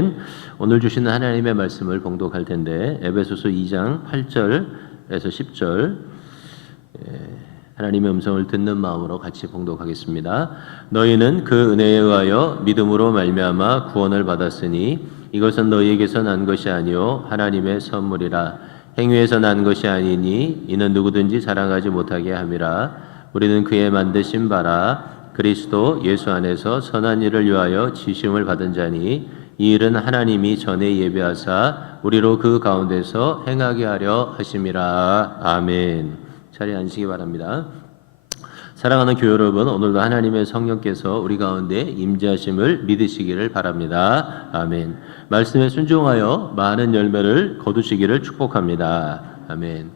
아멘. 오늘 주시는 하나님의 말씀을 봉독할 텐데 에베소서 2장 8절에서 10절 하나님의 음성을 듣는 마음으로 같이 봉독하겠습니다. 너희는 그 은혜에 의하여 믿음으로 말미암아 구원을 받았으니 이것은 너희에게서 난 것이 아니요 하나님의 선물이라. 행위에서 난 것이 아니니 이는 누구든지 자랑하지 못하게 함이라. 우리는 그의 만드신 바라 그리스도 예수 안에서 선한 일을 위하여 지심을 받은 자니 이 일은 하나님이 전에 예비하사 우리로 그 가운데서 행하게 하려 하심이라. 아멘. 자리에 앉으시기 바랍니다. 사랑하는 교회 여러분, 오늘도 하나님의 성령께서 우리 가운데 임재하심을 믿으시기를 바랍니다. 아멘. 말씀에 순종하여 많은 열매를 거두시기를 축복합니다. 아멘.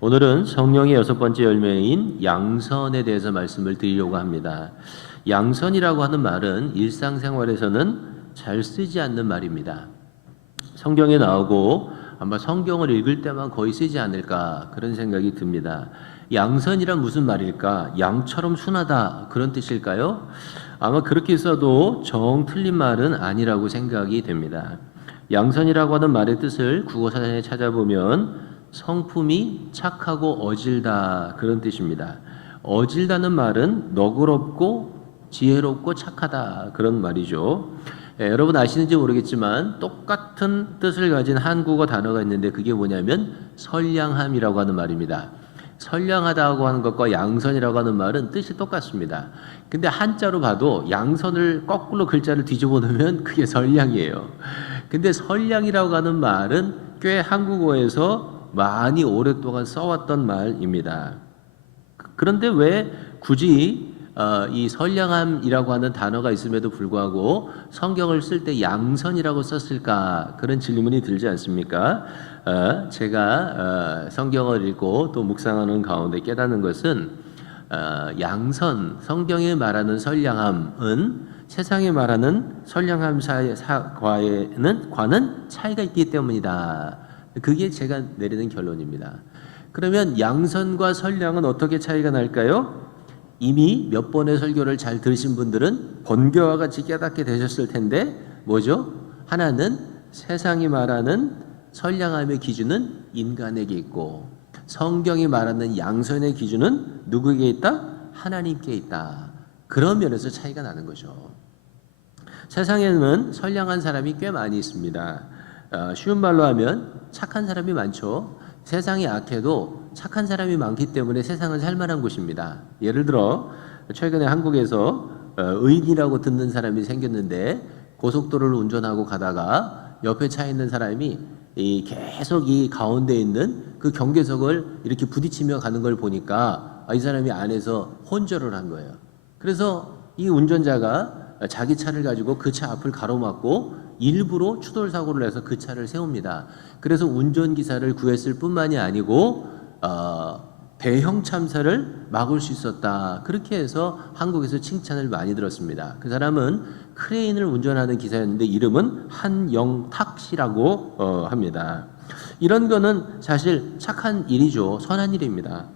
오늘은 성령의 6번째 열매인 양선에 대해서 말씀을 드리려고 합니다. 양선이라고 하는 말은 일상생활에서는 잘 쓰지 않는 말입니다. 성경에 나오고 아마 성경을 읽을 때만 거의 쓰지 않을까 그런 생각이 듭니다. 양선이란 무슨 말일까? 양처럼 순하다 그런 뜻일까요? 아마 그렇게 써도 정 틀린 말은 아니라고 생각이 됩니다. 양선이라고 하는 말의 뜻을 국어사전에 찾아보면 성품이 착하고 어질다 그런 뜻입니다. 어질다는 말은 너그럽고 지혜롭고 착하다 그런 말이죠. 여러분 아시는지 모르겠지만 똑같은 뜻을 가진 한국어 단어가 있는데 그게 뭐냐면 선량함이라고 하는 말입니다. 선량하다고 하는 것과 양선이라고 하는 말은 뜻이 똑같습니다. 근데 한자로 봐도 양선을 거꾸로 글자를 뒤집어 놓으면 그게 선량이에요. 근데 선량이라고 하는 말은 꽤 한국어에서 많이 오랫동안 써왔던 말입니다. 그런데 왜 굳이 이 선량함이라고 하는 단어가 있음에도 불구하고 성경을 쓸 때 양선이라고 썼을까 그런 질문이 들지 않습니까? 제가 성경을 읽고 또 묵상하는 가운데 깨닫는 것은 양선, 성경에 말하는 선량함은 세상에 말하는 선량함과는 차이가 있기 때문이다. 그게 제가 내리는 결론입니다. 그러면 양선과 선량은 어떻게 차이가 날까요? 이미 몇 번의 설교를 잘 들으신 분들은 본교와 같이 깨닫게 되셨을 텐데 뭐죠? 하나는 세상이 말하는 선량함의 기준은 인간에게 있고 성경이 말하는 양선의 기준은 누구에게 있다? 하나님께 있다. 그런 면에서 차이가 나는 거죠. 세상에는 선량한 사람이 꽤 많이 있습니다. 쉬운 말로 하면 착한 사람이 많죠. 세상이 악해도 착한 사람이 많기 때문에 세상은 살만한 곳입니다. 예를 들어 최근에 한국에서 의인이라고 듣는 사람이 생겼는데 고속도로를 운전하고 가다가 옆에 차 있는 사람이 계속 이 가운데 있는 그 경계석을 이렇게 부딪히며 가는 걸 보니까 이 사람이 안에서 혼절을 한 거예요. 그래서 이 운전자가 자기 차를 가지고 그 차 앞을 가로막고 일부러 추돌 사고를 해서 그 차를 세웁니다. 그래서 운전기사를 구했을 뿐만이 아니고 대형 참사를 막을 수 있었다. 그렇게 해서 한국에서 칭찬을 많이 들었습니다. 그 사람은 크레인을 운전하는 기사였는데 이름은 한영탁 씨라고 합니다. 이런 거는 사실 착한 일이죠. 선한 일입니다.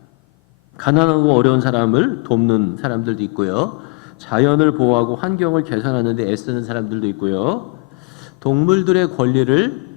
가난하고 어려운 사람을 돕는 사람들도 있고요. 자연을 보호하고 환경을 개선하는 데 애쓰는 사람들도 있고요. 동물들의 권리를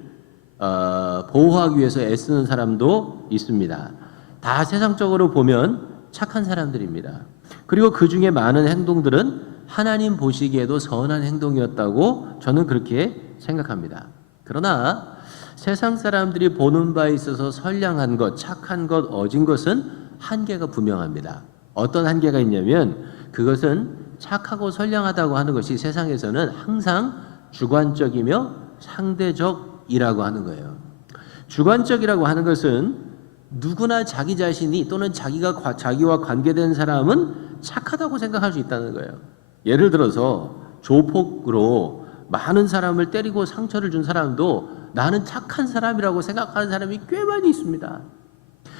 보호하기 위해서 애쓰는 사람도 있습니다. 다 세상적으로 보면 착한 사람들입니다. 그리고 그 중에 많은 행동들은 하나님 보시기에도 선한 행동이었다고 저는 그렇게 생각합니다. 그러나 세상 사람들이 보는 바에 있어서 선량한 것, 착한 것, 어진 것은 한계가 분명합니다. 어떤 한계가 있냐면 그것은 착하고 선량하다고 하는 것이 세상에서는 항상 주관적이며 상대적이라고 하는 거예요. 주관적이라고 하는 것은 누구나 자기 자신이 또는 자기와 관계된 사람은 착하다고 생각할 수 있다는 거예요. 예를 들어서 조폭으로 많은 사람을 때리고 상처를 준 사람도 나는 착한 사람이라고 생각하는 사람이 꽤 많이 있습니다.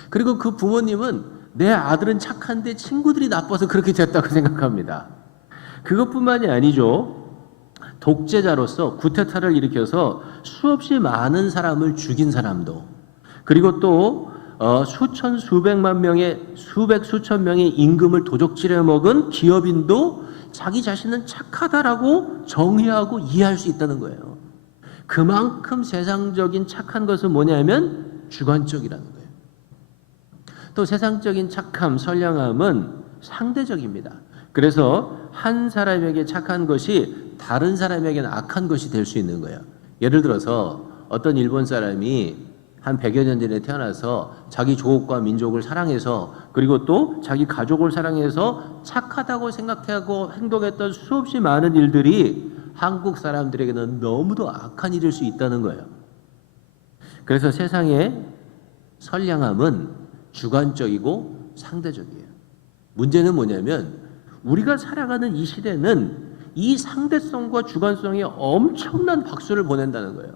그리고 그 부모님은 내 아들은 착한데 친구들이 나빠서 그렇게 됐다고 생각합니다. 그것뿐만이 아니죠. 독재자로서 쿠데타를 일으켜서 수없이 많은 사람을 죽인 사람도, 그리고 또 수천 수백만 명의 수천 명의 임금을 도적질해 먹은 기업인도 자기 자신은 착하다라고 정의하고 이해할 수 있다는 거예요. 그만큼 세상적인 착한 것은 뭐냐면 주관적이라는 거예요. 또 세상적인 착함, 선량함은 상대적입니다. 그래서 한 사람에게 착한 것이 다른 사람에게는 악한 것이 될 수 있는 거예요. 예를 들어서 어떤 일본 사람이 한 100여 년 전에 태어나서 자기 조국과 민족을 사랑해서 그리고 또 자기 가족을 사랑해서 착하다고 생각하고 행동했던 수없이 많은 일들이 한국 사람들에게는 너무도 악한 일일 수 있다는 거예요. 그래서 세상의 선량함은 주관적이고 상대적이에요. 문제는 뭐냐면 우리가 살아가는 이 시대는 이 상대성과 주관성에 엄청난 박수를 보낸다는 거예요.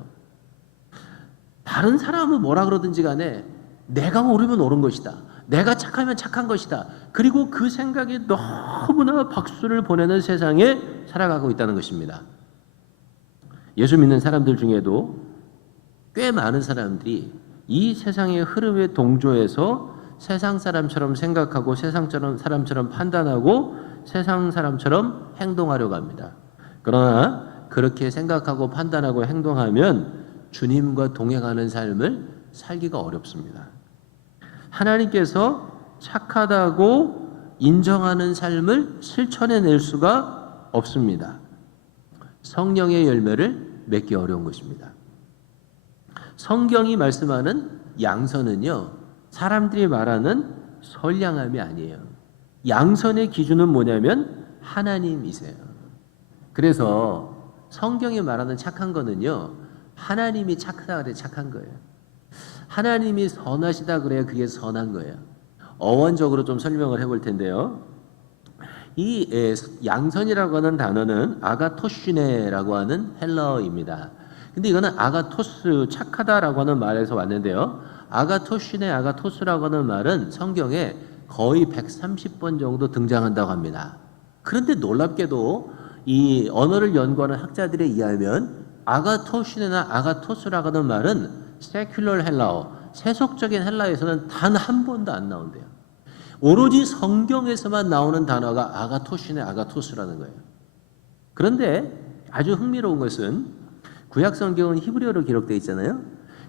다른 사람은 뭐라 그러든지 간에 내가 옳으면 옳은 것이다. 내가 착하면 착한 것이다. 그리고 그 생각에 너무나 박수를 보내는 세상에 살아가고 있다는 것입니다. 예수 믿는 사람들 중에도 꽤 많은 사람들이 이 세상의 흐름에 동조해서 세상 사람처럼 생각하고 세상 사람처럼 판단하고 세상 사람처럼 행동하려고 합니다. 그러나 그렇게 생각하고 판단하고 행동하면 주님과 동행하는 삶을 살기가 어렵습니다. 하나님께서 착하다고 인정하는 삶을 실천해낼 수가 없습니다. 성령의 열매를 맺기 어려운 것입니다. 성경이 말씀하는 양선은요, 사람들이 말하는 선량함이 아니에요. 양선의 기준은 뭐냐면 하나님이세요. 그래서 성경이 말하는 착한 거는요, 하나님이 착하다 그래 착한 거예요. 하나님이 선하시다 그래야 그게 선한 거예요. 어원적으로 좀 설명을 해볼 텐데요. 이 양선이라고 하는 단어는 아가토슈네라고 하는 헬라어입니다. 근데 이거는 아가토스, 착하다라고 하는 말에서 왔는데요. 아가토슈네, 아가토스라고 하는 말은 성경에 거의 130번 정도 등장한다고 합니다. 그런데 놀랍게도 이 언어를 연구하는 학자들에 의하면 아가토슈네나 아가토스라고 하는 말은 세큘러 헬라어, 세속적인 헬라어에서는 단 한 번도 안 나온대요. 오로지 성경에서만 나오는 단어가 아가토슈네, 아가토스라는 거예요. 그런데 아주 흥미로운 것은 구약 성경은 히브리어로 기록되어 있잖아요.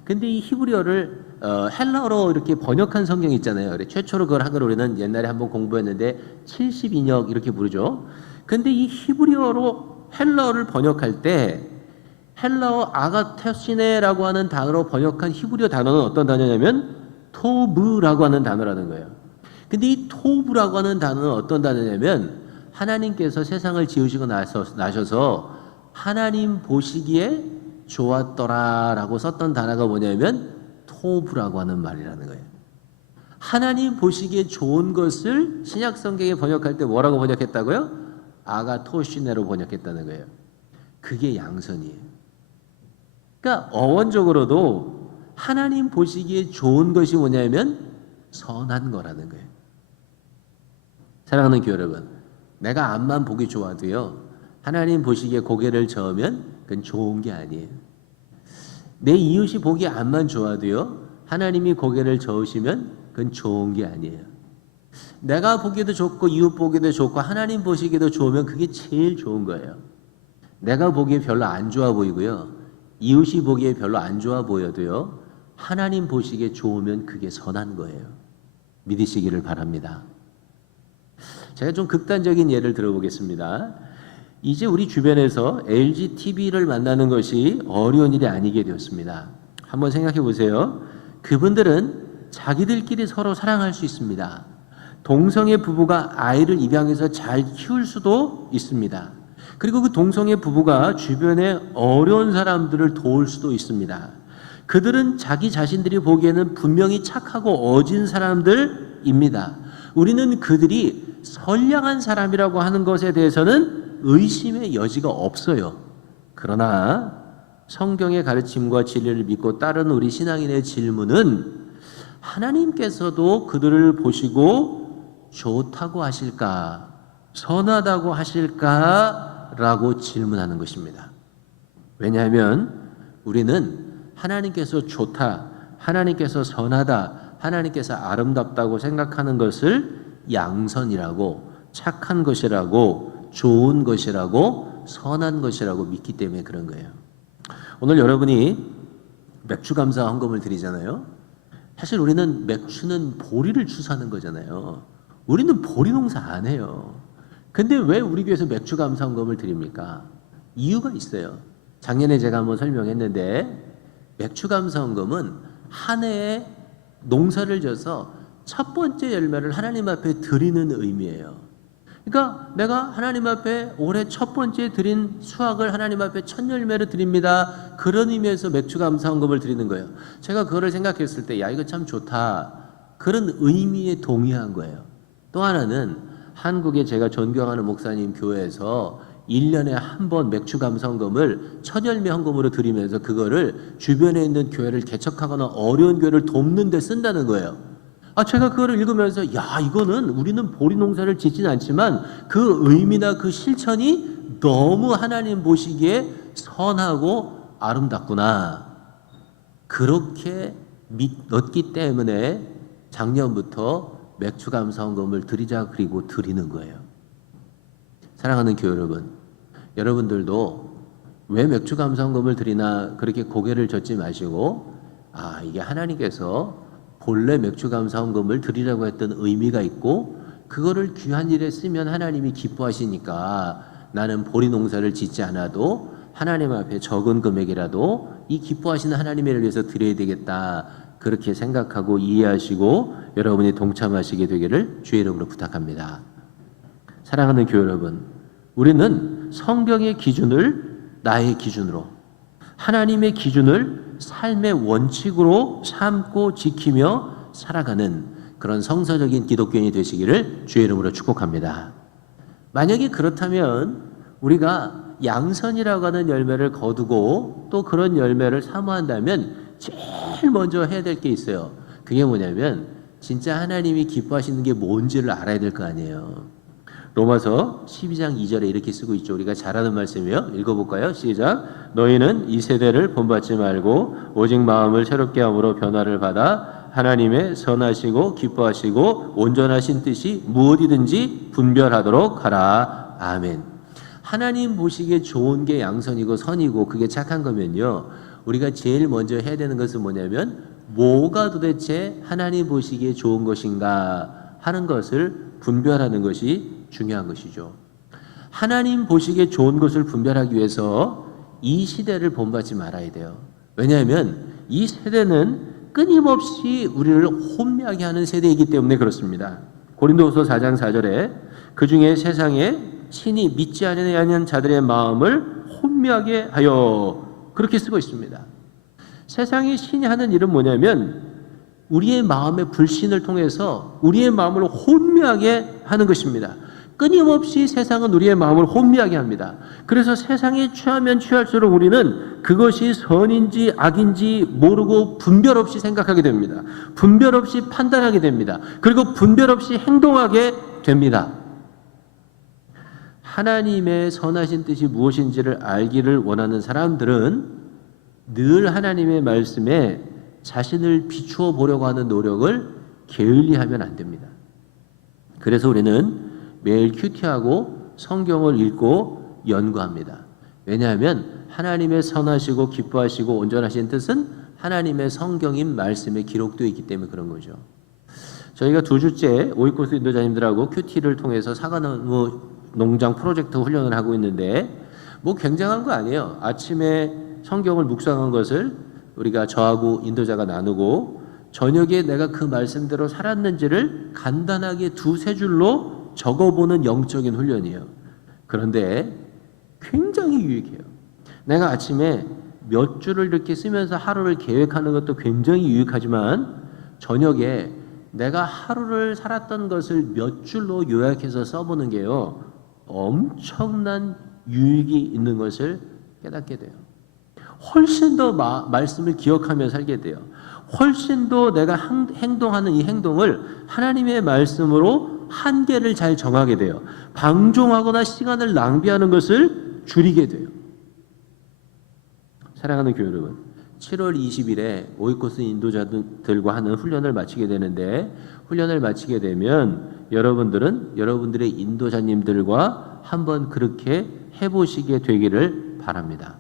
근데 이 히브리어를 헬라어로 이렇게 번역한 성경이 있잖아요. 최초로 그걸 한글 우리는 옛날에 한번 공부했는데 72역 이렇게 부르죠. 근데 이 히브리어로 헬라어를 번역할 때 헬라어 아가토시네라고 하는 단어로 번역한 히브리어 단어는 어떤 단어냐면 토브라고 하는 단어라는 거예요. 근데 이 토브라고 하는 단어는 어떤 단어냐면 하나님께서 세상을 지으시고 나셔서 하나님 보시기에 좋았더라라고 썼던 단어가 뭐냐면 토브라고 하는 말이라는 거예요. 하나님 보시기에 좋은 것을 신약 성경에 번역할 때 뭐라고 번역했다고요? 아가토시네로 번역했다는 거예요. 그게 양선이에요. 그러니까 어원적으로도 하나님 보시기에 좋은 것이 뭐냐면 선한 거라는 거예요. 사랑하는 교회 여러분, 내가 앞만 보기 좋아도요, 하나님 보시기에 고개를 저으면 그건 좋은 게 아니에요. 내 이웃이 보기에 앞만 좋아도요, 하나님이 고개를 저으시면 그건 좋은 게 아니에요. 내가 보기에도 좋고 이웃 보기에도 좋고 하나님 보시기에도 좋으면 그게 제일 좋은 거예요. 내가 보기에 별로 안 좋아 보이고요, 이웃이 보기에 별로 안 좋아 보여도요, 하나님 보시기에 좋으면 그게 선한 거예요. 믿으시기를 바랍니다. 제가 좀 극단적인 예를 들어보겠습니다. 이제 우리 주변에서 LGTV를 만나는 것이 어려운 일이 아니게 되었습니다. 한번 생각해 보세요. 그분들은 자기들끼리 서로 사랑할 수 있습니다. 동성애 부부가 아이를 입양해서 잘 키울 수도 있습니다. 그리고 그 동성애 부부가 주변에 어려운 사람들을 도울 수도 있습니다. 그들은 자기 자신들이 보기에는 분명히 착하고 어진 사람들입니다. 우리는 그들이 선량한 사람이라고 하는 것에 대해서는 의심의 여지가 없어요. 그러나 성경의 가르침과 진리를 믿고 따르는 우리 신앙인의 질문은 하나님께서도 그들을 보시고 좋다고 하실까? 선하다고 하실까? 라고 질문하는 것입니다. 왜냐하면 우리는 하나님께서 좋다, 하나님께서 선하다, 하나님께서 아름답다고 생각하는 것을 양선이라고, 착한 것이라고, 좋은 것이라고, 선한 것이라고 믿기 때문에 그런 거예요. 오늘 여러분이 맥주 감사 헌금을 드리잖아요. 사실 우리는 맥주는 보리를 추수하는 거잖아요. 우리는 보리 농사 안 해요. 근데 왜 우리 교회에서 맥주 감사 헌금을 드립니까? 이유가 있어요. 작년에 제가 한번 설명했는데 맥주 감사 헌금은 한 해에 농사를 져서 첫 번째 열매를 하나님 앞에 드리는 의미예요. 그러니까 내가 하나님 앞에 올해 첫 번째 드린 수확을 하나님 앞에 첫 열매를 드립니다. 그런 의미에서 맥주 감사 헌금을 드리는 거예요. 제가 그거를 생각했을 때 야 이거 참 좋다. 그런 의미에 동의한 거예요. 또 하나는 한국에 제가 존경하는 목사님 교회에서 1년에 한 번 맥주 감사 헌금을 첫 열매 헌금으로 드리면서 그거를 주변에 있는 교회를 개척하거나 어려운 교회를 돕는 데 쓴다는 거예요. 제가 그거를 읽으면서 야 이거는 우리는 보리 농사를 짓진 않지만 그 의미나 그 실천이 너무 하나님 보시기에 선하고 아름답구나. 그렇게 믿었기 때문에 작년부터 맥주 감사 헌금을 드리자 그리고 드리는 거예요. 사랑하는 교회 여러분, 여러분들도 왜 맥주 감사 헌금을 드리나 그렇게 고개를 젓지 마시고 이게 하나님께서 본래 맥주 감사 헌금을 드리라고 했던 의미가 있고 그거를 귀한 일에 쓰면 하나님이 기뻐하시니까 나는 보리 농사를 짓지 않아도 하나님 앞에 적은 금액이라도 이 기뻐하시는 하나님을 위해서 드려야 되겠다. 그렇게 생각하고 이해하시고 여러분이 동참하시게 되기를 주의 이름으로 부탁합니다. 사랑하는 교회 여러분, 우리는 성경의 기준을 나의 기준으로 하나님의 기준을 삶의 원칙으로 삼고 지키며 살아가는 그런 성서적인 기독교인이 되시기를 주의 이름으로 축복합니다. 만약에 그렇다면 우리가 양선이라고 하는 열매를 거두고 또 그런 열매를 사모한다면 제일 먼저 해야 될 게 있어요. 그게 뭐냐면 진짜 하나님이 기뻐하시는 게 뭔지를 알아야 될 거 아니에요. 로마서 12장 2절에 이렇게 쓰고 있죠. 우리가 잘 아는 말씀이에요. 읽어볼까요? 시작. 너희는 이 세대를 본받지 말고 오직 마음을 새롭게 함으로 변화를 받아 하나님의 선하시고 기뻐하시고 온전하신 뜻이 무엇이든지 분별하도록 하라. 아멘. 하나님 보시기에 좋은 게 양선이고 선이고 그게 착한 거면요. 우리가 제일 먼저 해야 되는 것은 뭐냐면 뭐가 도대체 하나님 보시기에 좋은 것인가 하는 것을 분별하는 것이 중요한 것이죠. 하나님 보시기에 좋은 것을 분별하기 위해서 이 시대를 본받지 말아야 돼요. 왜냐하면 이 세대는 끊임없이 우리를 혼미하게 하는 세대이기 때문에 그렇습니다. 고린도후서 4장 4절에 그 중에 세상에 신이 믿지 아니하는 자들의 마음을 혼미하게 하여 그렇게 쓰고 있습니다. 세상이 신이 하는 일은 뭐냐면 우리의 마음의 불신을 통해서 우리의 마음을 혼미하게 하는 것입니다. 끊임없이 세상은 우리의 마음을 혼미하게 합니다. 그래서 세상에 취하면 취할수록 우리는 그것이 선인지 악인지 모르고 분별 없이 생각하게 됩니다. 분별 없이 판단하게 됩니다. 그리고 분별 없이 행동하게 됩니다. 하나님의 선하신 뜻이 무엇인지를 알기를 원하는 사람들은 늘 하나님의 말씀에 자신을 비추어 보려고 하는 노력을 게을리하면 안 됩니다. 그래서 우리는 매일 큐티하고 성경을 읽고 연구합니다. 왜냐하면 하나님의 선하시고 기뻐하시고 온전하신 뜻은 하나님의 성경인 말씀에 기록되어 있기 때문에 그런 거죠. 저희가 2주째 오이코스 인도자님들하고 큐티를 통해서 사과나무 농장 프로젝트 훈련을 하고 있는데 뭐 굉장한 거 아니에요. 아침에 성경을 묵상한 것을 우리가 저하고 인도자가 나누고 저녁에 내가 그 말씀대로 살았는지를 간단하게 2-3줄로 적어보는 영적인 훈련이에요. 그런데 굉장히 유익해요. 내가 아침에 몇 줄을 이렇게 쓰면서 하루를 계획하는 것도 굉장히 유익하지만 저녁에 내가 하루를 살았던 것을 몇 줄로 요약해서 써보는 게요. 엄청난 유익이 있는 것을 깨닫게 돼요. 훨씬 더 말씀을 기억하며 살게 돼요. 훨씬 더 내가 행동하는 이 행동을 하나님의 말씀으로 한계를 잘 정하게 돼요. 방종하거나 시간을 낭비하는 것을 줄이게 돼요. 사랑하는 교회 여러분, 7월 20일에 오이코스 인도자들과 하는 훈련을 마치게 되는데 훈련을 마치게 되면 여러분들은 여러분들의 인도자님들과 한번 그렇게 해보시게 되기를 바랍니다.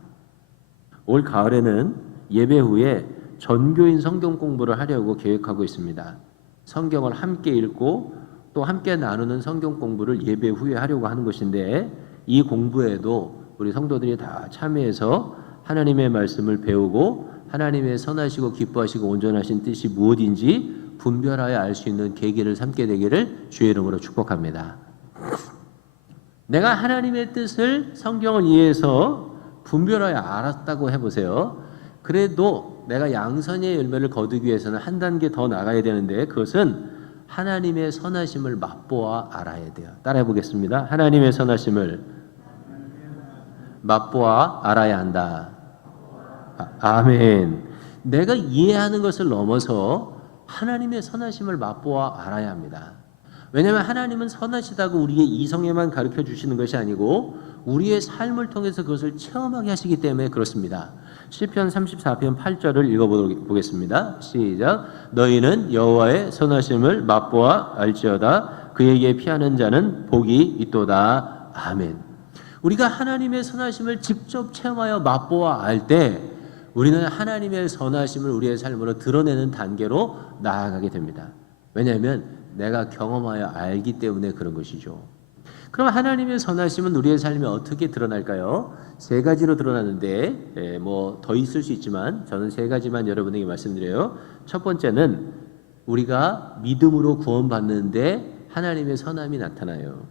올 가을에는 예배 후에 전교인 성경 공부를 하려고 계획하고 있습니다. 성경을 함께 읽고 또 함께 나누는 성경 공부를 예배 후에 하려고 하는 것인데, 이 공부에도 우리 성도들이 다 참여해서 하나님의 말씀을 배우고 하나님의 선하시고 기뻐하시고 온전하신 뜻이 무엇인지 분별하여 알 수 있는 계기를 삼게 되기를 주의 이름으로 축복합니다. 내가 하나님의 뜻을 성경을 이해해서 분별하여 알았다고 해보세요. 그래도 내가 양선의 열매를 거두기 위해서는 한 단계 더 나가야 되는데, 그것은 하나님의 선하심을 맛보아 알아야 돼요. 따라해 보겠습니다. 하나님의 선하심을 맛보아 알아야 한다. 아멘. 내가 이해하는 것을 넘어서 하나님의 선하심을 맛보아 알아야 합니다. 왜냐하면 하나님은 선하시다고 우리의 이성에만 가르쳐 주시는 것이 아니고 우리의 삶을 통해서 그것을 체험하게 하시기 때문에 그렇습니다. 시편 34편 8절을 읽어보겠습니다. 시작. 너희는 여호와의 선하심을 맛보아 알지어다. 그에게 피하는 자는 복이 있도다. 아멘. 우리가 하나님의 선하심을 직접 체험하여 맛보아 알 때 우리는 하나님의 선하심을 우리의 삶으로 드러내는 단계로 나아가게 됩니다. 왜냐하면 내가 경험하여 알기 때문에 그런 것이죠. 그럼 하나님의 선하심은 우리의 삶에 어떻게 드러날까요? 세 가지로 드러나는데 뭐 더 있을 수 있지만 저는 세 가지만 여러분에게 말씀드려요. 첫 번째는 우리가 믿음으로 구원받는데 하나님의 선함이 나타나요.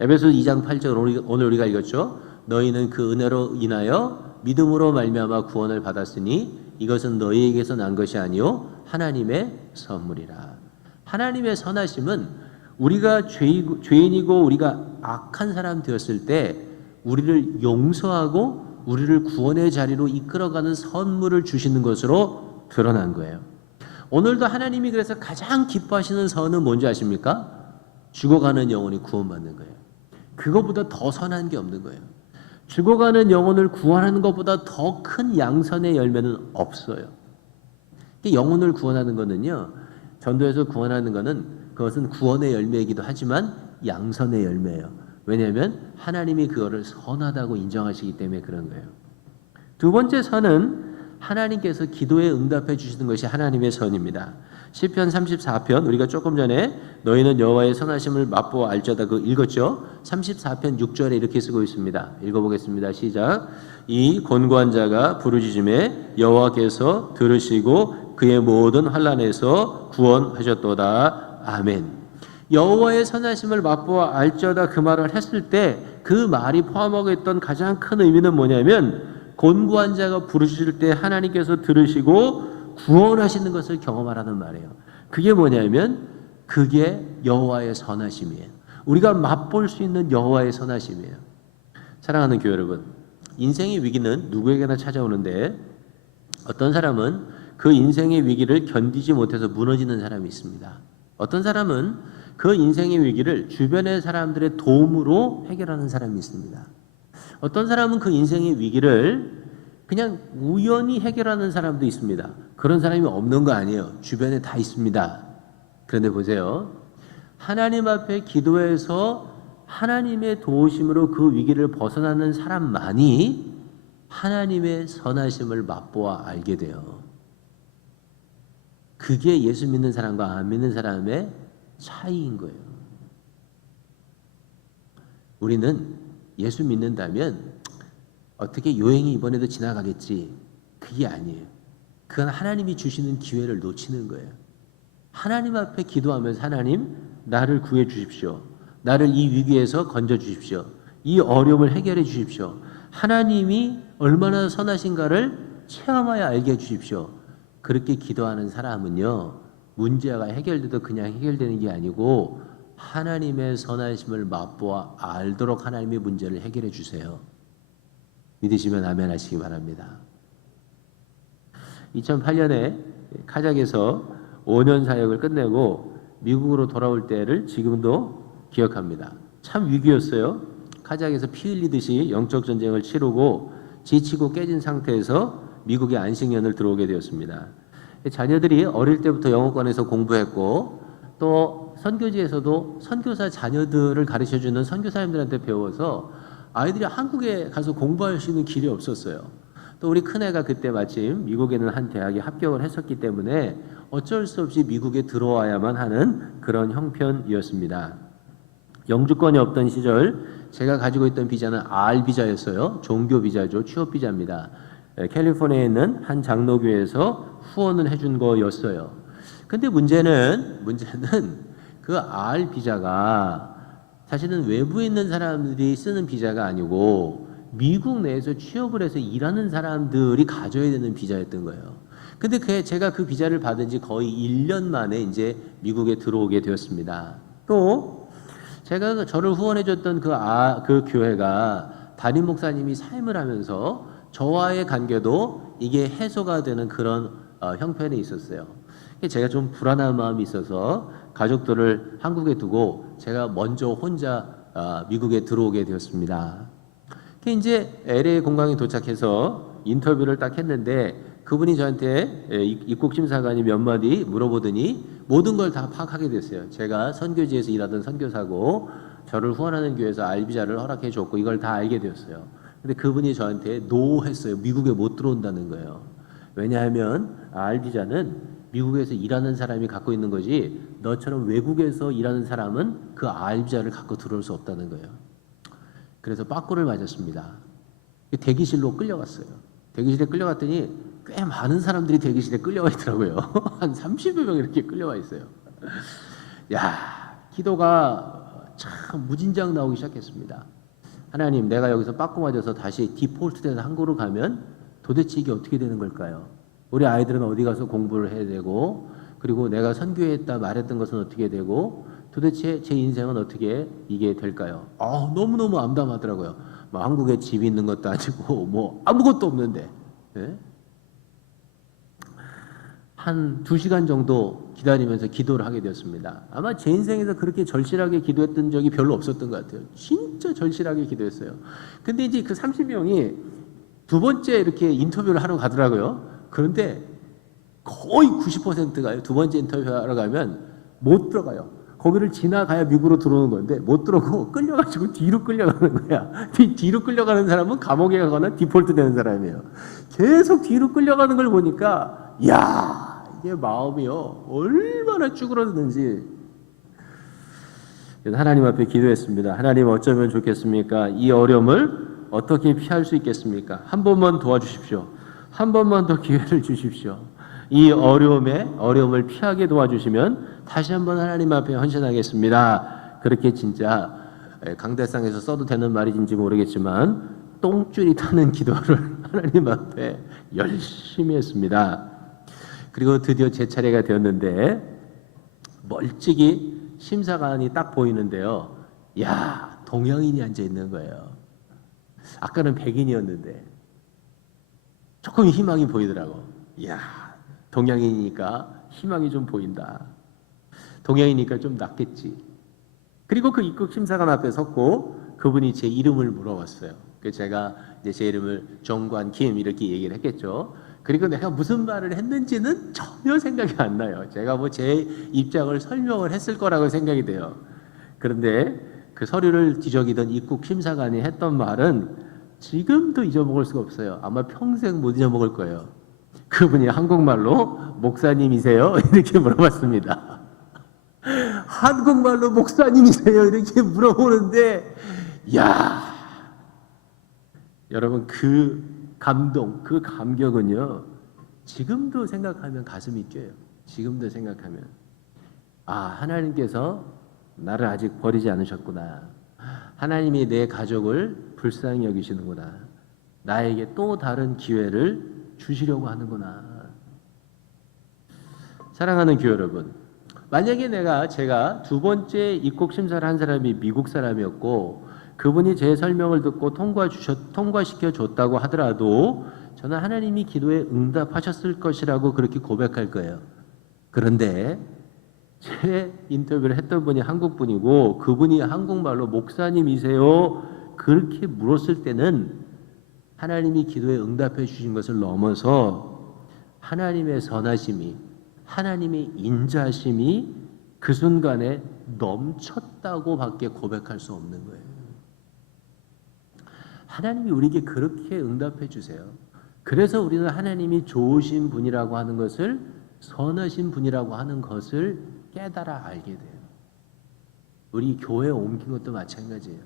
에베소서 2장 8절 오늘 우리가 읽었죠. 너희는 그 은혜로 인하여 믿음으로 말미암아 구원을 받았으니 이것은 너희에게서 난 것이 아니요 하나님의 선물이라. 하나님의 선하심은 우리가 죄인이고 우리가 악한 사람 되었을 때 우리를 용서하고 우리를 구원의 자리로 이끌어가는 선물을 주시는 것으로 드러난 거예요. 오늘도 하나님이 그래서 가장 기뻐하시는 선은 뭔지 아십니까? 죽어가는 영혼이 구원받는 거예요. 그거보다 더 선한 게 없는 거예요. 죽어가는 영혼을 구원하는 것보다 더 큰 양선의 열매는 없어요. 영혼을 구원하는 것은요, 전도에서 구원하는 것은 그것은 구원의 열매이기도 하지만 양선의 열매예요. 왜냐하면 하나님이 그거를 선하다고 인정하시기 때문에 그런 거예요. 두 번째 선은 하나님께서 기도에 응답해 주시는 것이 하나님의 선입니다. 시편 34편 우리가 조금 전에 너희는 여호와의 선하심을 맛보아 알자다 그 읽었죠. 34편 6절에 이렇게 쓰고 있습니다. 읽어보겠습니다. 시작. 이 곤고한 자가 부르짖음에 여호와께서 들으시고 그의 모든 환난에서 구원하셨도다. 아멘. 여호와의 선하심을 맛보아 알자다 그 말을 했을 때 그 말이 포함하고 있던 가장 큰 의미는 뭐냐면 곤고한 자가 부르실 때 하나님께서 들으시고 구원하시는 것을 경험하라는 말이에요. 그게 뭐냐면 그게 여호와의 선하심이에요. 우리가 맛볼 수 있는 여호와의 선하심이에요. 사랑하는 교회 여러분, 인생의 위기는 누구에게나 찾아오는데 어떤 사람은 그 인생의 위기를 견디지 못해서 무너지는 사람이 있습니다. 어떤 사람은 그 인생의 위기를 주변의 사람들의 도움으로 해결하는 사람이 있습니다. 어떤 사람은 그 인생의 위기를 그냥 우연히 해결하는 사람도 있습니다. 그런 사람이 없는 거 아니에요. 주변에 다 있습니다. 그런데 보세요. 하나님 앞에 기도해서 하나님의 도우심으로 그 위기를 벗어나는 사람만이 하나님의 선하심을 맛보아 알게 돼요. 그게 예수 믿는 사람과 안 믿는 사람의 차이인 거예요. 우리는 예수 믿는다면 어떻게 요행이 이번에도 지나가겠지, 그게 아니에요. 그건 하나님이 주시는 기회를 놓치는 거예요. 하나님 앞에 기도하면서 하나님 나를 구해 주십시오. 나를 이 위기에서 건져 주십시오. 이 어려움을 해결해 주십시오. 하나님이 얼마나 선하신가를 체험하여 알게 해 주십시오. 그렇게 기도하는 사람은요, 문제가 해결돼도 그냥 해결되는 게 아니고 하나님의 선하심을 맛보아 알도록 하나님의 문제를 해결해 주세요. 믿으시면 아멘 하시기 바랍니다. 2008년에 카자흐에서 5년 사역을 끝내고 미국으로 돌아올 때를 지금도 기억합니다. 참 위기였어요. 카자흐에서 피 흘리듯이 영적 전쟁을 치르고 지치고 깨진 상태에서 미국의 안식년을 들어오게 되었습니다. 자녀들이 어릴 때부터 영어권에서 공부했고 또 선교지에서도 선교사 자녀들을 가르쳐주는 선교사님들한테 배워서 아이들이 한국에 가서 공부할 수 있는 길이 없었어요. 또 우리 큰애가 그때 마침 미국에는 한 대학에 합격을 했었기 때문에 어쩔 수 없이 미국에 들어와야만 하는 그런 형편이었습니다. 영주권이 없던 시절 제가 가지고 있던 비자는 R 비자였어요. 종교 비자죠. 취업 비자입니다. 캘리포니아에 있는 한 장로교회에서 후원을 해준 거였어요. 근데 문제는 그 R 비자가 사실은 외부에 있는 사람들이 쓰는 비자가 아니고 미국 내에서 취업을 해서 일하는 사람들이 가져야 되는 비자였던 거예요. 근데 제가 그 비자를 받은 지 거의 1년 만에 이제 미국에 들어오게 되었습니다. 또 제가 저를 후원해줬던 그 교회가 담임 목사님이 사임을 하면서 저와의 관계도 이게 해소가 되는 그런 형편에 있었어요. 제가 좀 불안한 마음이 있어서 가족들을 한국에 두고 제가 먼저 혼자 미국에 들어오게 되었습니다. 이제 LA 공항에 도착해서 인터뷰를 딱 했는데 그분이 저한테 입국심사관이 몇 마디 물어보더니 모든 걸 다 파악하게 됐어요. 제가 선교지에서 일하던 선교사고 저를 후원하는 교회에서 알비자를 허락해 줬고 이걸 다 알게 되었어요. 근데 그분이 저한테 노 했어요. 미국에 못 들어온다는 거예요. 왜냐하면 알비자는 미국에서 일하는 사람이 갖고 있는 거지 너처럼 외국에서 일하는 사람은 그 알비자를 갖고 들어올 수 없다는 거예요. 그래서 빠꾸를 맞았습니다. 대기실로 끌려갔어요. 대기실에 끌려갔더니 꽤 많은 사람들이 대기실에 끌려와 있더라고요. 한 30여 명 이렇게 끌려와 있어요. 야, 기도가 참 무진장 나오기 시작했습니다. 하나님, 내가 여기서 빠꾸 맞아서 다시 디폴트돼서 한국으로 가면 도대체 이게 어떻게 되는 걸까요? 우리 아이들은 어디 가서 공부를 해야 되고 그리고 내가 선교했다 말했던 것은 어떻게 되고 도대체 제 인생은 어떻게 이게 될까요? 너무너무 암담하더라고요. 뭐 한국에 집이 있는 것도 아니고 뭐 아무것도 없는데 한 2시간 정도 기다리면서 기도를 하게 되었습니다. 아마 제 인생에서 그렇게 절실하게 기도했던 적이 별로 없었던 것 같아요. 진짜 절실하게 기도했어요. 근데 이제 그 30명이 두 번째 이렇게 인터뷰를 하러 가더라고요. 그런데 거의 90%가요. 두 번째 인터뷰하러 가면 못 들어가요. 거기를 지나가야 미국으로 들어오는 건데 못 들어오고 끌려가지고 뒤로 끌려가는 거야. 뒤로 끌려가는 사람은 감옥에 가거나 디폴트 되는 사람이에요. 계속 뒤로 끌려가는 걸 보니까 야, 이게 마음이요 얼마나 쭈그러드는지. 하나님 앞에 기도했습니다. 하나님 어쩌면 좋겠습니까? 이 어려움을 어떻게 피할 수 있겠습니까? 한 번만 도와주십시오. 한 번만 더 기회를 주십시오. 이 어려움을 피하게 도와주시면 다시 한번 하나님 앞에 헌신하겠습니다. 그렇게 진짜 강대상에서 써도 되는 말인지 모르겠지만 똥줄이 타는 기도를 하나님 앞에 열심히 했습니다. 그리고 드디어 제 차례가 되었는데 멀찍이 심사관이 딱 보이는데요. 야, 동양인이 앉아 있는 거예요. 아까는 백인이었는데 조금 희망이 보이더라고. 야, 동양인이니까 희망이 좀 보인다. 동양이니까 좀 낫겠지. 그리고 그 입국 심사관 앞에 섰고 그분이 제 이름을 물어봤어요. 제가 이제 제 이름을 정관 김 이렇게 얘기를 했겠죠. 그리고 내가 무슨 말을 했는지는 전혀 생각이 안 나요. 제가 뭐 제 입장을 설명을 했을 거라고 생각이 돼요. 그런데 그 서류를 뒤적이던 입국 심사관이 했던 말은 지금도 잊어먹을 수가 없어요. 아마 평생 못 잊어먹을 거예요. 그분이 한국말로 목사님이세요? 이렇게 물어봤습니다. 한국말로 목사님이세요? 이렇게 물어보는데 야, 여러분 그 감동, 그 감격은요 지금도 생각하면 가슴이 뛰어요. 지금도 생각하면 하나님께서 나를 아직 버리지 않으셨구나. 하나님이 내 가족을 불쌍히 여기시는구나. 나에게 또 다른 기회를 주시려고 하는구나. 사랑하는 교회 여러분, 만약에 제가 두 번째 입국 심사를 한 사람이 미국 사람이었고 그분이 제 설명을 듣고 통과시켜 줬다고 하더라도 저는 하나님이 기도에 응답하셨을 것이라고 그렇게 고백할 거예요. 그런데 제 인터뷰를 했던 분이 한국 분이고 그분이 한국말로 목사님이세요? 그렇게 물었을 때는 하나님이 기도에 응답해 주신 것을 넘어서 하나님의 선하심이, 하나님의 인자심이 그 순간에 넘쳤다고밖에 고백할 수 없는 거예요. 하나님이 우리에게 그렇게 응답해 주세요. 그래서 우리는 하나님이 좋으신 분이라고 하는 것을, 선하신 분이라고 하는 것을 깨달아 알게 돼요. 우리 교회 옮긴 것도 마찬가지예요.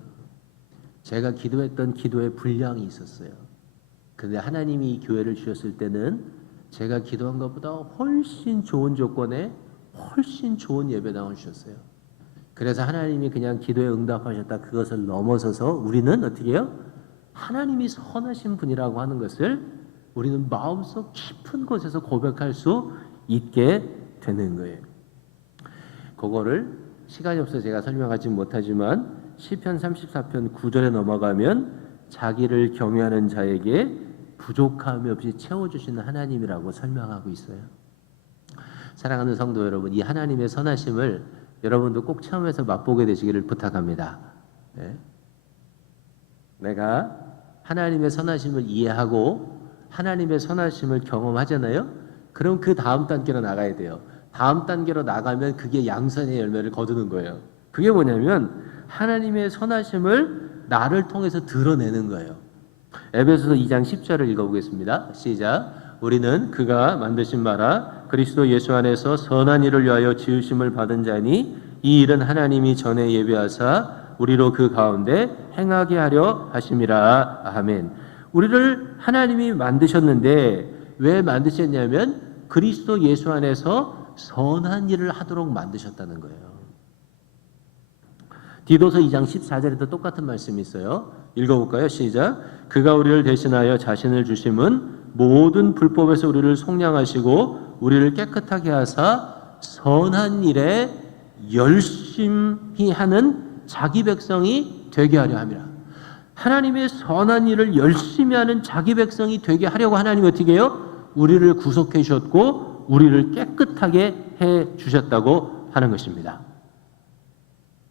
제가 기도했던 기도의 분량이 있었어요. 근데 하나님이 이 교회를 주셨을 때는 제가 기도한 것보다 훨씬 좋은 조건에 훨씬 좋은 예배당을 주셨어요. 그래서 하나님이 그냥 기도에 응답하셨다, 그것을 넘어서서 우리는 어떻게 해요? 하나님이 선하신 분이라고 하는 것을 우리는 마음속 깊은 곳에서 고백할 수 있게 되는 거예요. 그거를 시간이 없어서 제가 설명하지 못하지만 시편 34편 9절에 넘어가면 자기를 경외하는 자에게 부족함이 없이 채워주시는 하나님이라고 설명하고 있어요. 사랑하는 성도 여러분, 이 하나님의 선하심을 여러분도 꼭 체험해서 맛보게 되시기를 부탁합니다. 네. 내가 하나님의 선하심을 이해하고 하나님의 선하심을 경험하잖아요. 그럼 그 다음 단계로 나가야 돼요. 다음 단계로 나가면 그게 양선의 열매를 거두는 거예요. 그게 뭐냐면 하나님의 선하심을 나를 통해서 드러내는 거예요. 에베소서 2장 10절을 읽어보겠습니다. 시작. 우리는 그가 만드신 바라 그리스도 예수 안에서 선한 일을 위하여 지으심을 받은 자니 이 일은 하나님이 전에 예비하사 우리로 그 가운데 행하게 하려 하심이라. 아멘. 우리를 하나님이 만드셨는데 왜 만드셨냐면 그리스도 예수 안에서 선한 일을 하도록 만드셨다는 거예요. 디도서 2장 14절에도 똑같은 말씀이 있어요. 읽어볼까요? 시작. 그가 우리를 대신하여 자신을 주심은 모든 불법에서 우리를 속량하시고 우리를 깨끗하게 하사 선한 일에 열심히 하는 자기 백성이 되게 하려 함이라. 하나님의 선한 일을 열심히 하는 자기 백성이 되게 하려고 하나님이 어떻게 해요? 우리를 구속해 주셨고 우리를 깨끗하게 해 주셨다고 하는 것입니다.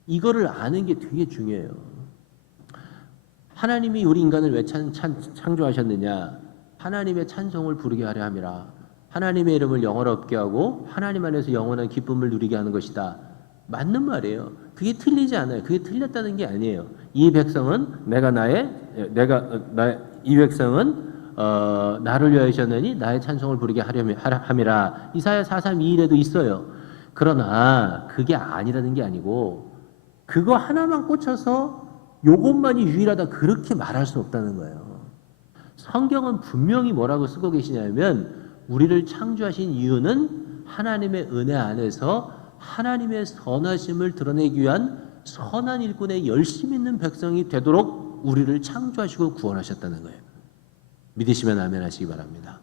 이거를 아는 게 되게 중요해요. 하나님이 우리 인간을 왜 창조하셨느냐? 하나님의 찬송을 부르게 하려 함이라. 하나님의 이름을 영화롭게 하고 하나님 안에서 영원한 기쁨을 누리게 하는 것이다. 맞는 말이에요. 그게 틀리지 않아요. 그게 틀렸다는 게 아니에요. 이 백성은 이 백성은 나를 위하여 하셨느니 나의 찬송을 부르게 함이라. 이사야 4:3-2일에도 있어요. 그러나 그게 아니라는 게 아니고 그거 하나만 꽂혀서 요것만이 유일하다 그렇게 말할 수 없다는 거예요. 성경은 분명히 뭐라고 쓰고 계시냐면 우리를 창조하신 이유는 하나님의 은혜 안에서 하나님의 선하심을 드러내기 위한 선한 일꾼의 열심 있는 백성이 되도록 우리를 창조하시고 구원하셨다는 거예요. 믿으시면 아멘 하시기 바랍니다.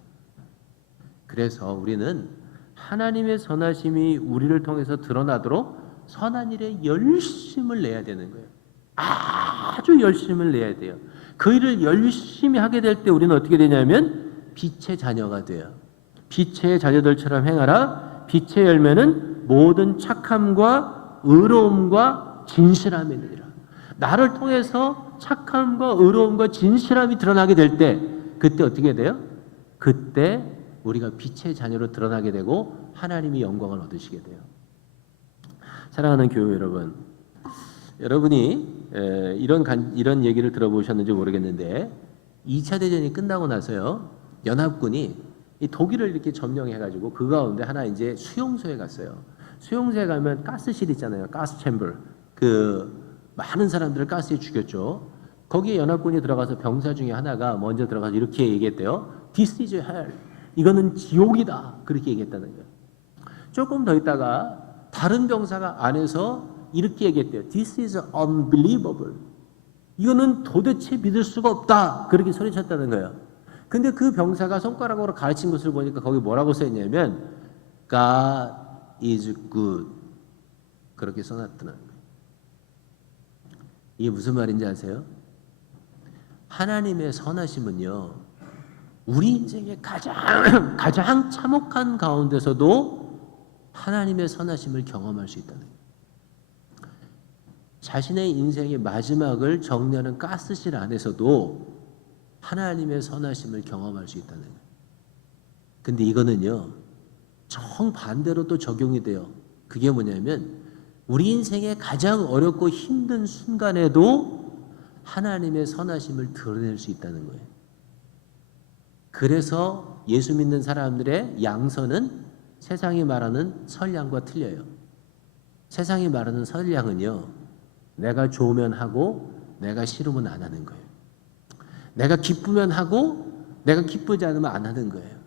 그래서 우리는 하나님의 선하심이 우리를 통해서 드러나도록 선한 일에 열심을 내야 되는 거예요. 아주 열심을 내야 돼요. 그 일을 열심히 하게 될 때 우리는 어떻게 되냐면 빛의 자녀가 돼요. 빛의 자녀들처럼 행하라. 빛의 열매는 모든 착함과 의로움과 진실함이 있느니라. 나를 통해서 착함과 의로움과 진실함이 드러나게 될 때 그때 어떻게 돼요? 그때 우리가 빛의 자녀로 드러나게 되고 하나님이 영광을 얻으시게 돼요. 사랑하는 교회 여러분, 여러분이 이런 얘기를 들어보셨는지 모르겠는데 2차 대전이 끝나고 나서요 연합군이 이 독일을 이렇게 점령해가지고 그 가운데 하나 이제 수용소에 갔어요. 수용소에 가면 가스실 있잖아요. 가스 챔버. 그 많은 사람들을 가스에 죽였죠. 거기에 연합군이 들어가서 병사 중에 하나가 먼저 들어가서 이렇게 얘기했대요. This is hell. 이거는 지옥이다. 그렇게 얘기했다는 거예요. 조금 더 있다가 다른 병사가 안에서 이렇게 얘기했대요. This is unbelievable. 이거는 도대체 믿을 수가 없다. 그렇게 소리쳤다는 거예요. 근데 그 병사가 손가락으로 가르친 것을 보니까 거기 뭐라고 써있냐면 God is good. 그렇게 써놨더라는 거예요. 이게 무슨 말인지 아세요? 하나님의 선하심은요 우리 인생의 가장 참혹한 가운데서도 하나님의 선하심을 경험할 수 있다는 거예요. 자신의 인생의 마지막을 정리하는 가스실 안에서도 하나님의 선하심을 경험할 수 있다는 거예요. 근데 이거는요 정반대로 또 적용이 돼요. 그게 뭐냐면 우리 인생의 가장 어렵고 힘든 순간에도 하나님의 선하심을 드러낼 수 있다는 거예요. 그래서 예수 믿는 사람들의 양선은 세상이 말하는 선량과 틀려요. 세상이 말하는 선량은요, 내가 좋으면 하고 내가 싫으면 안 하는 거예요. 내가 기쁘면 하고 내가 기쁘지 않으면 안 하는 거예요.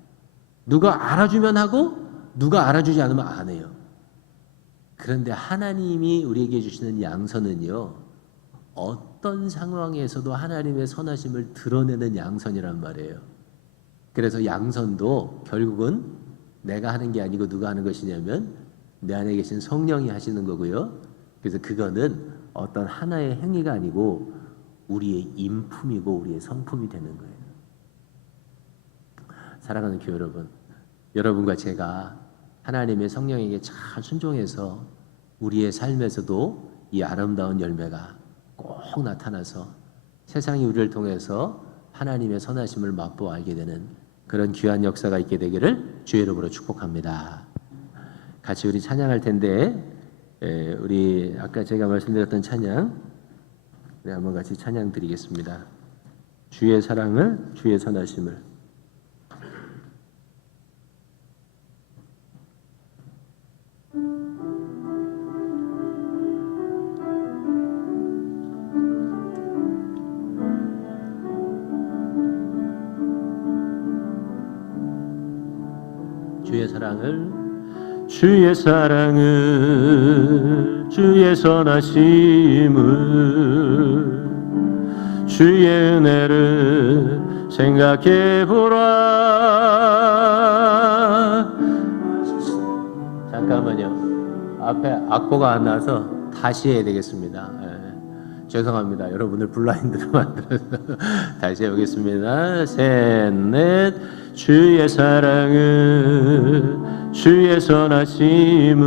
누가 알아주면 하고 누가 알아주지 않으면 안 해요. 그런데 하나님이 우리에게 주시는 양선은요, 어떤 상황에서도 하나님의 선하심을 드러내는 양선이란 말이에요. 그래서 양선도 결국은 내가 하는 게 아니고 누가 하는 것이냐면 내 안에 계신 성령이 하시는 거고요. 그래서 그거는 어떤 하나의 행위가 아니고 우리의 인품이고 우리의 성품이 되는 거예요. 사랑하는 교회 여러분, 여러분과 제가 하나님의 성령에게 잘 순종해서 우리의 삶에서도 이 아름다운 열매가 꼭 나타나서 세상이 우리를 통해서 하나님의 선하심을 맛보아 알게 되는 그런 귀한 역사가 있게 되기를 주의 이름으로 축복합니다. 같이 우리 찬양할 텐데, 우리 아까 제가 말씀드렸던 찬양, 우리 한번 같이 찬양 드리겠습니다. 주의 사랑을, 주의 선하심을. 주의 사랑을, 주의 사랑을, 주의 선하심을, 주의 은혜를 생각해 보라. 잠깐만요. 앞에 악보가 안 나와서 다시 해야 되겠습니다. 죄송합니다. 여러분을 블라인드로 만들어서 다시 해보겠습니다. 셋, 넷. 주의 사랑을, 주의 선하심을,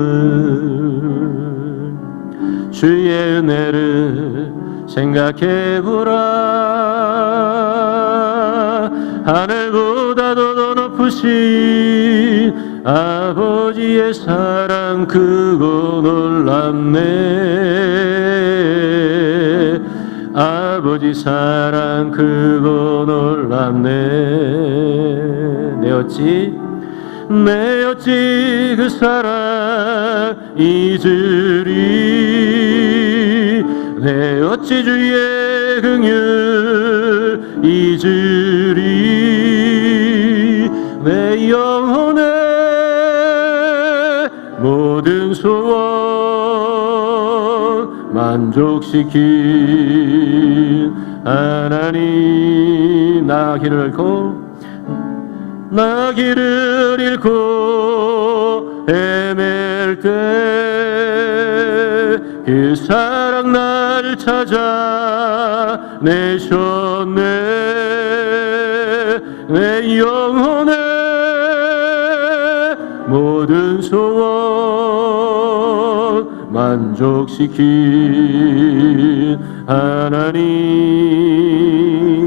주의 은혜를 생각해 보라. 하늘보다도 더 높으신 아버지의 사랑 그거 놀랍네. 아버지 사랑 그거 놀랍네. 내 어찌 그 사랑 잊으리. 내 어찌 주의 긍휼 잊으리. 내 영혼의 모든 소원 만족시킨 하나님. 나 길을 잃고 헤맬 때 그 사랑 나를 찾아 내셨네. 내 영혼의 모든 소원 만족시킨 하나님.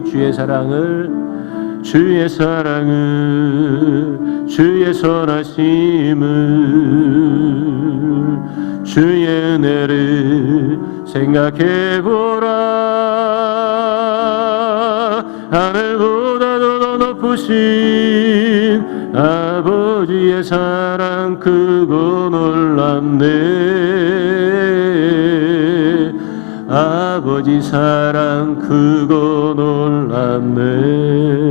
주의 사랑을, 주의 사랑을, 주의 선하심을, 주의 은혜를 생각해 보라. 하늘보다도 더 높으신 아버지의 사랑 그거 놀랍네. 아버지 사랑 그거 놀랍네.